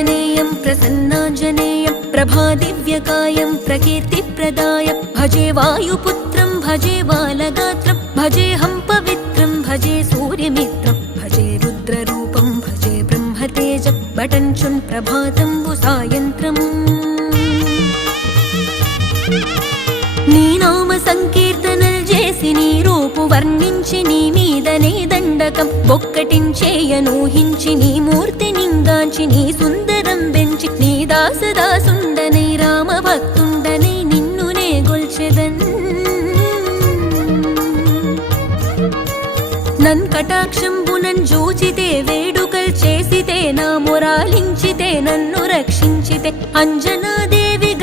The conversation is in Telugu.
प्रसन्नाञ्जनेयं प्रसन्नाञ्जनेयं प्रभादिव्यकायं प्रकीर्तिप्रदायं भजे वायुपुत्रं भजे बालगात्रं भजेऽहं पवित्रं भजे सूर्यमित्रं भजे रुद्ररूपं भजे ब्रह्मतेजं बटञ्चुं प्रभातं सायन्त्रम् నీ నామ సంకీర్తనలు చేసి నీ రూపు వర్ణించి నీ మీదనే దండకం ఒక్కటించేయనూహించి నీ మూర్తి నింగాంచి నీ సుందరం పెంచి నీ దాసదాసుండనై రామ భక్తుండనై నిన్నునే గొల్చెదన్ నన్ కటాక్షంబునన్ జూచితే వేడుకల్ చేసితే నా మొరాలించితే నన్ను రక్షించితే అంజనాదేవి